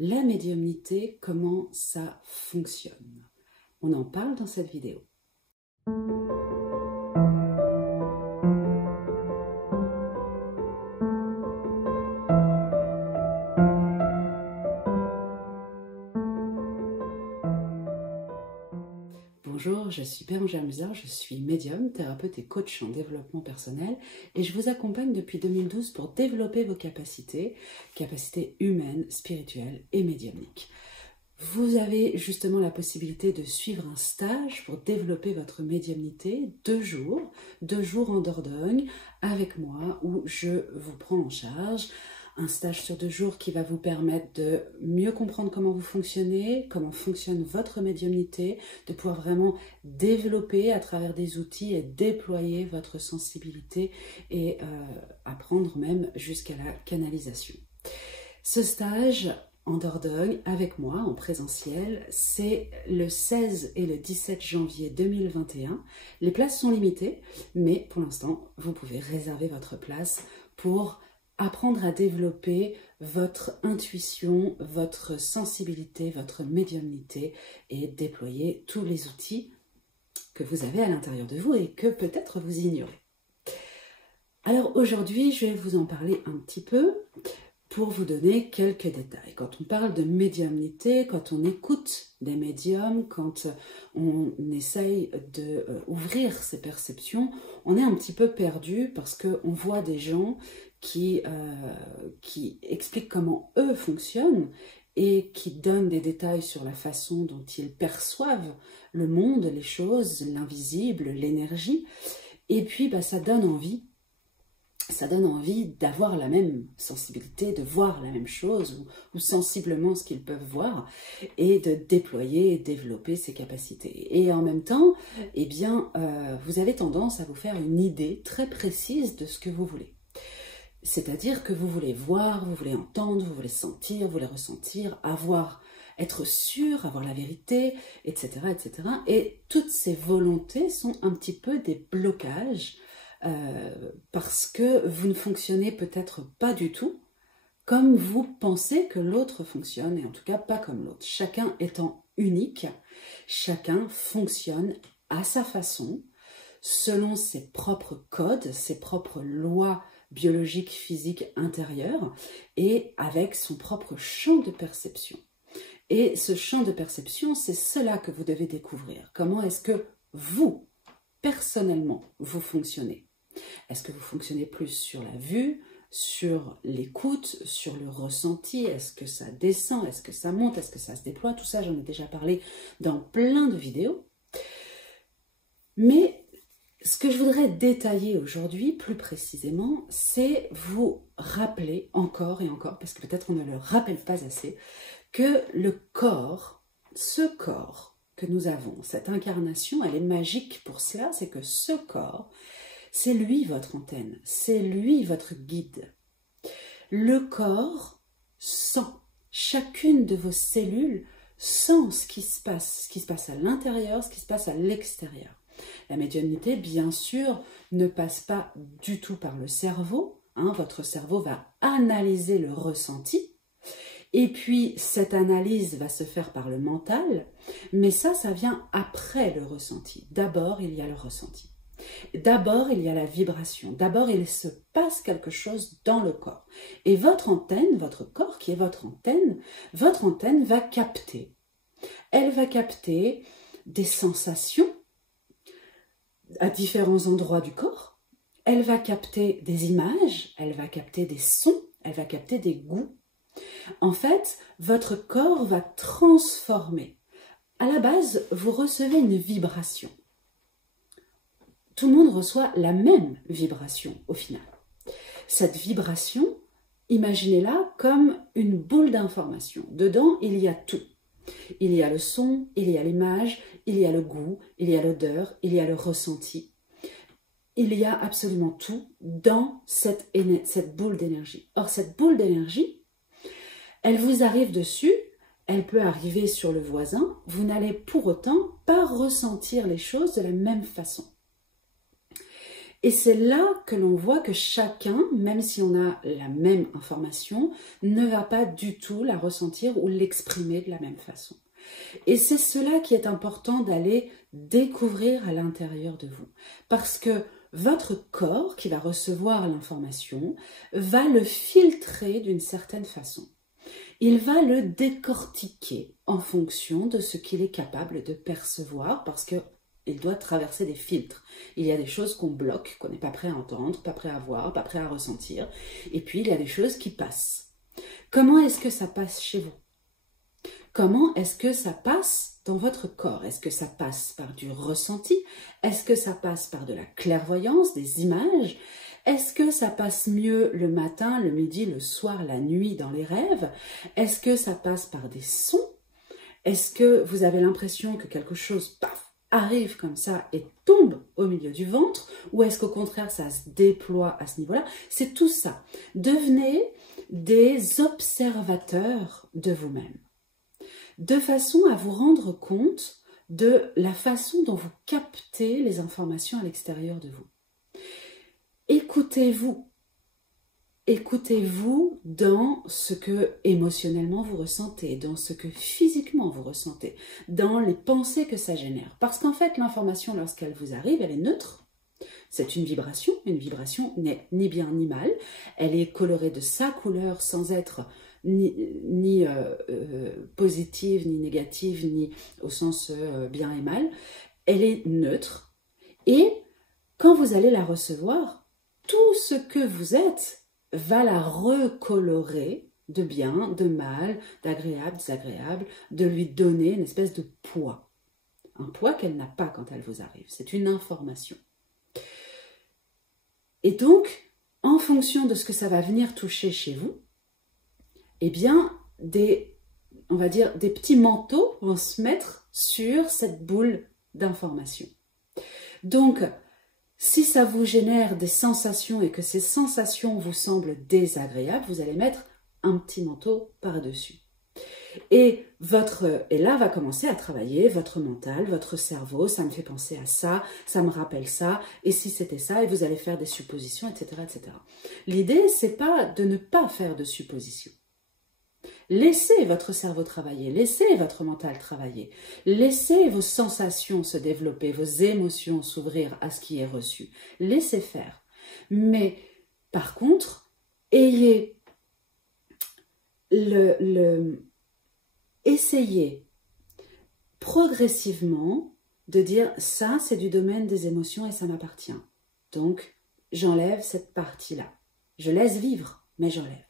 La médiumnité, comment ça fonctionne? On en parle dans cette vidéo. Bonjour, je suis Bérangère Musard, je suis médium, thérapeute et coach en développement personnel et je vous accompagne depuis 2012 pour développer vos capacités humaines, spirituelles et médiumniques. Vous avez justement la possibilité de suivre un stage pour développer votre médiumnité, 2 jours en Dordogne avec moi où je vous prends en charge. Un stage sur 2 jours qui va vous permettre de mieux comprendre comment vous fonctionnez, comment fonctionne votre médiumnité, de pouvoir vraiment développer à travers des outils et déployer votre sensibilité et apprendre même jusqu'à la canalisation. Ce stage en Dordogne avec moi en présentiel, c'est le 16 et le 17 janvier 2021. Les places sont limitées, mais pour l'instant, vous pouvez réserver votre place pour apprendre à développer votre intuition, votre sensibilité, votre médiumnité et déployer tous les outils que vous avez à l'intérieur de vous et que peut-être vous ignorez. Alors aujourd'hui, je vais vous en parler un petit peu pour vous donner quelques détails. Quand on parle de médiumnité, quand on écoute des médiums, quand on essaye d'ouvrir ses perceptions, on est un petit peu perdu parce qu'on voit des gens qui expliquent comment eux fonctionnent et qui donnent des détails sur la façon dont ils perçoivent le monde, les choses, l'invisible, l'énergie. Et puis ça donne envie d'avoir la même sensibilité, de voir la même chose ou sensiblement ce qu'ils peuvent voir et de déployer et développer ces capacités. Et en même temps, vous avez tendance à vous faire une idée très précise de ce que vous voulez. C'est-à-dire que vous voulez voir, vous voulez entendre, vous voulez sentir, vous voulez ressentir, être sûr, avoir la vérité, etc., etc. Et toutes ces volontés sont un petit peu des blocages parce que vous ne fonctionnez peut-être pas du tout comme vous pensez que l'autre fonctionne, et en tout cas pas comme l'autre. Chacun étant unique, chacun fonctionne à sa façon, selon ses propres codes, ses propres lois biologiques, physiques, intérieures, et avec son propre champ de perception. Et ce champ de perception, c'est cela que vous devez découvrir. Comment est-ce que vous, personnellement, vous fonctionnez? Est-ce que vous fonctionnez plus sur la vue, sur l'écoute, sur le ressenti? Est-ce que ça descend? Est-ce que ça monte? Est-ce que ça se déploie? Tout ça, j'en ai déjà parlé dans plein de vidéos. Mais ce que je voudrais détailler aujourd'hui, plus précisément, c'est vous rappeler encore et encore, parce que peut-être on ne le rappelle pas assez, que le corps, ce corps que nous avons, cette incarnation, elle est magique pour cela, c'est que ce corps, c'est lui votre antenne, c'est lui votre guide. Le corps sent, chacune de vos cellules sent ce qui se passe à l'intérieur, ce qui se passe à l'extérieur. La médiumnité, bien sûr, ne passe pas du tout par le cerveau. Votre cerveau va analyser le ressenti. Et puis, cette analyse va se faire par le mental. Mais ça vient après le ressenti. D'abord, il y a le ressenti. D'abord, il y a la vibration. D'abord, il se passe quelque chose dans le corps. Et votre antenne, votre corps qui est votre antenne va capter. Elle va capter des sensations à différents endroits du corps. Elle va capter des images, elle va capter des sons, elle va capter des goûts. En fait, votre corps va transformer. À la base, vous recevez une vibration. Tout le monde reçoit la même vibration au final. Cette vibration, imaginez-la comme une boule d'information. Dedans, il y a tout. Il y a le son, il y a l'image, il y a le goût, il y a l'odeur, il y a le ressenti. Il y a absolument tout dans cette boule d'énergie. Or, cette boule d'énergie, elle vous arrive dessus, elle peut arriver sur le voisin, vous n'allez pour autant pas ressentir les choses de la même façon. Et c'est là que l'on voit que chacun, même si on a la même information, ne va pas du tout la ressentir ou l'exprimer de la même façon. Et c'est cela qui est important d'aller découvrir à l'intérieur de vous. Parce que votre corps, qui va recevoir l'information, va le filtrer d'une certaine façon. Il va le décortiquer en fonction de ce qu'il est capable de percevoir, parce qu'il doit traverser des filtres. Il y a des choses qu'on bloque, qu'on n'est pas prêt à entendre, pas prêt à voir, pas prêt à ressentir. Et puis, il y a des choses qui passent. Comment est-ce que ça passe chez vous? Comment est-ce que ça passe dans votre corps? Est-ce que ça passe par du ressenti? Est-ce que ça passe par de la clairvoyance, des images? Est-ce que ça passe mieux le matin, le midi, le soir, la nuit, dans les rêves? Est-ce que ça passe par des sons? Est-ce que vous avez l'impression que quelque chose, paf, arrive comme ça et tombe au milieu du ventre? Ou est-ce qu'au contraire, ça se déploie à ce niveau-là? C'est tout ça. Devenez des observateurs de vous-même, de façon à vous rendre compte de la façon dont vous captez les informations à l'extérieur de vous. Écoutez-vous. Écoutez-vous dans ce que émotionnellement vous ressentez, dans ce que physiquement vous ressentez, dans les pensées que ça génère. Parce qu'en fait, l'information, lorsqu'elle vous arrive, elle est neutre. C'est une vibration n'est ni bien ni mal. Elle est colorée de sa couleur sans être ni positive, ni négative, ni au sens bien et mal. Elle est neutre. Et quand vous allez la recevoir, tout ce que vous êtes va la recolorer de bien, de mal, d'agréable, désagréable, de lui donner une espèce de poids. Un poids qu'elle n'a pas quand elle vous arrive. C'est une information. Et donc, en fonction de ce que ça va venir toucher chez vous, eh bien, on va dire, des petits manteaux vont se mettre sur cette boule d'information. Donc, si ça vous génère des sensations et que ces sensations vous semblent désagréables, vous allez mettre un petit manteau par-dessus. Et là va commencer à travailler votre mental, votre cerveau, ça me fait penser à ça, ça me rappelle ça, et si c'était ça, et vous allez faire des suppositions, etc. etc. L'idée, c'est pas de ne pas faire de suppositions. Laissez votre cerveau travailler, laissez votre mental travailler, laissez vos sensations se développer, vos émotions s'ouvrir à ce qui est reçu. Laissez faire. Mais par contre, essayez progressivement de dire ça c'est du domaine des émotions et ça m'appartient. Donc j'enlève cette partie-là. Je laisse vivre, mais j'enlève.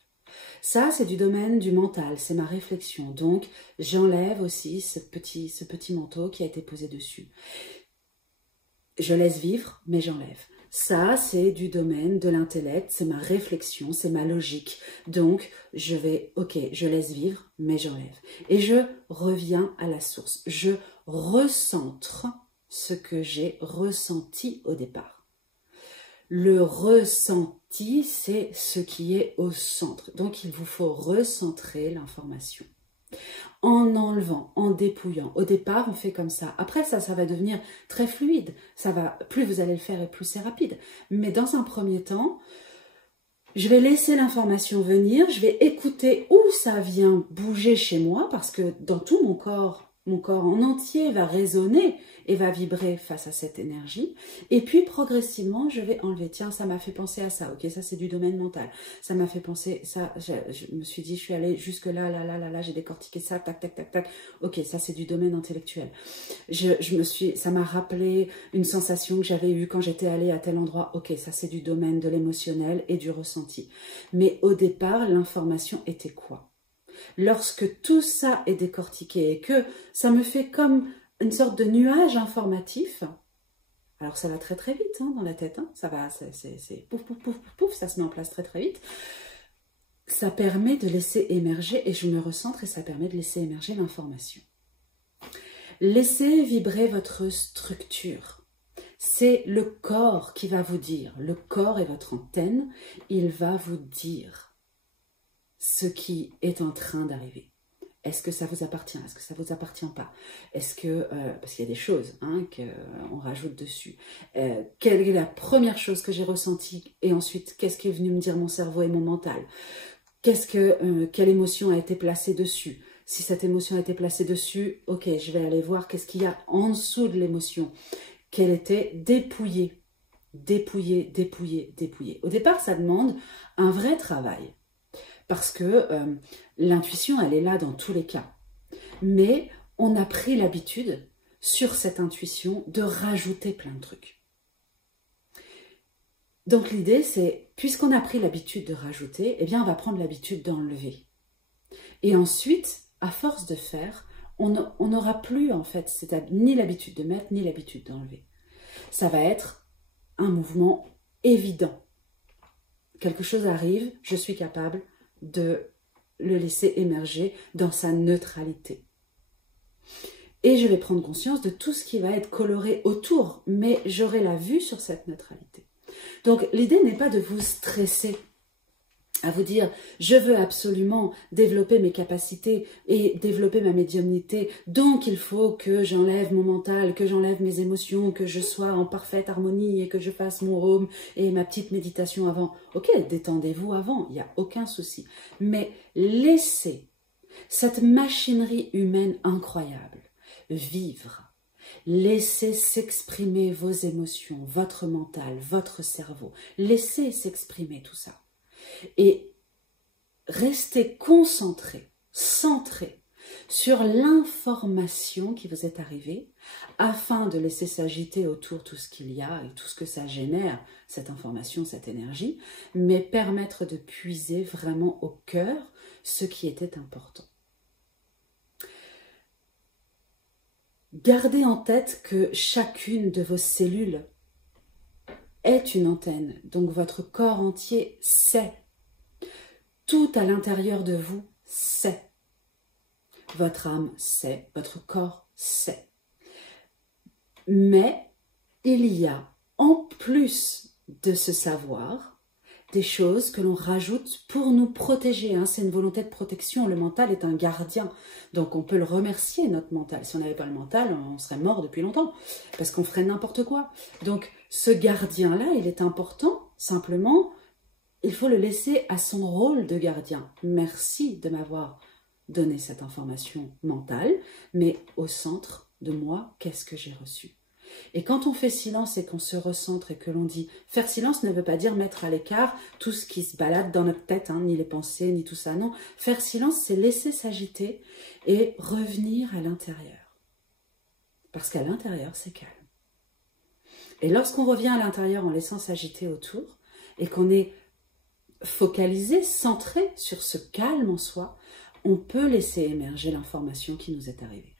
Ça, c'est du domaine du mental, c'est ma réflexion. Donc, j'enlève aussi ce petit manteau qui a été posé dessus. Je laisse vivre, mais j'enlève. Ça, c'est du domaine de l'intellect, c'est ma réflexion, c'est ma logique. Donc, je laisse vivre, mais j'enlève. Et je reviens à la source. Je recentre ce que j'ai ressenti au départ. Le ressenti, c'est ce qui est au centre. Donc, il vous faut recentrer l'information. En enlevant, en dépouillant. Au départ, on fait comme ça. Après, ça va devenir très fluide. Plus vous allez le faire et plus c'est rapide. Mais dans un premier temps, je vais laisser l'information venir. Je vais écouter où ça vient bouger chez moi parce que dans tout mon corps en entier va résonner et va vibrer face à cette énergie. Et puis, progressivement, je vais enlever. Tiens, ça m'a fait penser à ça. Ok, ça, c'est du domaine mental. Ça m'a fait penser, ça, je me suis dit, je suis allée jusque là, là, j'ai décortiqué ça, tac, tac, tac, tac. Ok, ça, c'est du domaine intellectuel. Ça m'a rappelé une sensation que j'avais eue quand j'étais allée à tel endroit. Ok, ça, c'est du domaine de l'émotionnel et du ressenti. Mais au départ, l'information était quoi? Lorsque tout ça est décortiqué et que ça me fait comme une sorte de nuage informatif, alors ça va très très vite dans la tête, ça va, c'est pouf, pouf, pouf, pouf, pouf, ça se met en place très très vite, ça permet de laisser émerger, et je me recentre et ça permet de laisser émerger l'information. Laissez vibrer votre structure. C'est le corps qui va vous dire, le corps est votre antenne, il va vous dire ce qui est en train d'arriver. Est-ce que ça vous appartient? Est-ce que ça vous appartient pas? Est-ce que, parce qu'il y a des choses hein, qu'on rajoute dessus. Quelle est la première chose que j'ai ressentie? Et ensuite, qu'est-ce qui est venu me dire mon cerveau et mon mental? Quelle émotion a été placée dessus? Si cette émotion a été placée dessus, ok, je vais aller voir qu'est-ce qu'il y a en dessous de l'émotion. Qu'elle était dépouillée. Dépouiller, dépouiller, dépouiller. Au départ, ça demande un vrai travail parce que l'intuition, elle est là dans tous les cas. Mais on a pris l'habitude sur cette intuition de rajouter plein de trucs. Donc l'idée, c'est, puisqu'on a pris l'habitude de rajouter, eh bien on va prendre l'habitude d'enlever. Et ensuite, à force de faire, on n'aura plus en fait ni l'habitude de mettre, ni l'habitude d'enlever. Ça va être un mouvement évident. Quelque chose arrive, je suis capable de le laisser émerger dans sa neutralité. Et je vais prendre conscience de tout ce qui va être coloré autour, mais j'aurai la vue sur cette neutralité. Donc l'idée n'est pas de vous stresser, à vous dire je veux absolument développer mes capacités et développer ma médiumnité, donc il faut que j'enlève mon mental, que j'enlève mes émotions, que je sois en parfaite harmonie et que je fasse mon home et ma petite méditation avant. Ok, détendez-vous avant, il n'y a aucun souci. Mais laissez cette machinerie humaine incroyable vivre. Laissez s'exprimer vos émotions, votre mental, votre cerveau. Laissez s'exprimer tout ça. Et restez concentré, centré sur l'information qui vous est arrivée afin de laisser s'agiter autour tout ce qu'il y a et tout ce que ça génère, cette information, cette énergie, mais permettre de puiser vraiment au cœur ce qui était important. Gardez en tête que chacune de vos cellules est une antenne, donc votre corps entier sait. Tout à l'intérieur de vous sait. Votre âme sait, votre corps sait. Mais il y a, en plus de ce savoir, des choses que l'on rajoute pour nous protéger. Hein. C'est une volonté de protection. Le mental est un gardien. Donc on peut le remercier, notre mental. Si on n'avait pas le mental, on serait mort depuis longtemps. Parce qu'on ferait n'importe quoi. Donc ce gardien-là, il est important. Simplement, il faut le laisser à son rôle de gardien. Merci de m'avoir donné cette information mentale. Mais au centre de moi, qu'est-ce que j'ai reçu ? Et quand on fait silence et qu'on se recentre et que l'on dit faire silence ne veut pas dire mettre à l'écart tout ce qui se balade dans notre tête, hein, ni les pensées, ni tout ça. Non, faire silence, c'est laisser s'agiter et revenir à l'intérieur. Parce qu'à l'intérieur, c'est calme. Et lorsqu'on revient à l'intérieur en laissant s'agiter autour et qu'on est focalisé, centré sur ce calme en soi, on peut laisser émerger l'information qui nous est arrivée.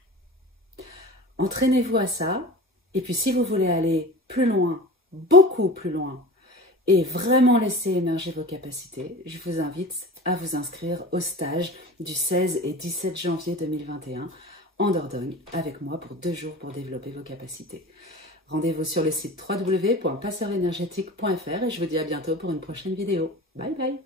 Entraînez-vous à ça. Et puis si vous voulez aller plus loin, beaucoup plus loin, et vraiment laisser émerger vos capacités, je vous invite à vous inscrire au stage du 16 et 17 janvier 2021 en Dordogne avec moi pour 2 jours pour développer vos capacités. Rendez-vous sur le site www.passeurénergétique.fr et je vous dis à bientôt pour une prochaine vidéo. Bye bye.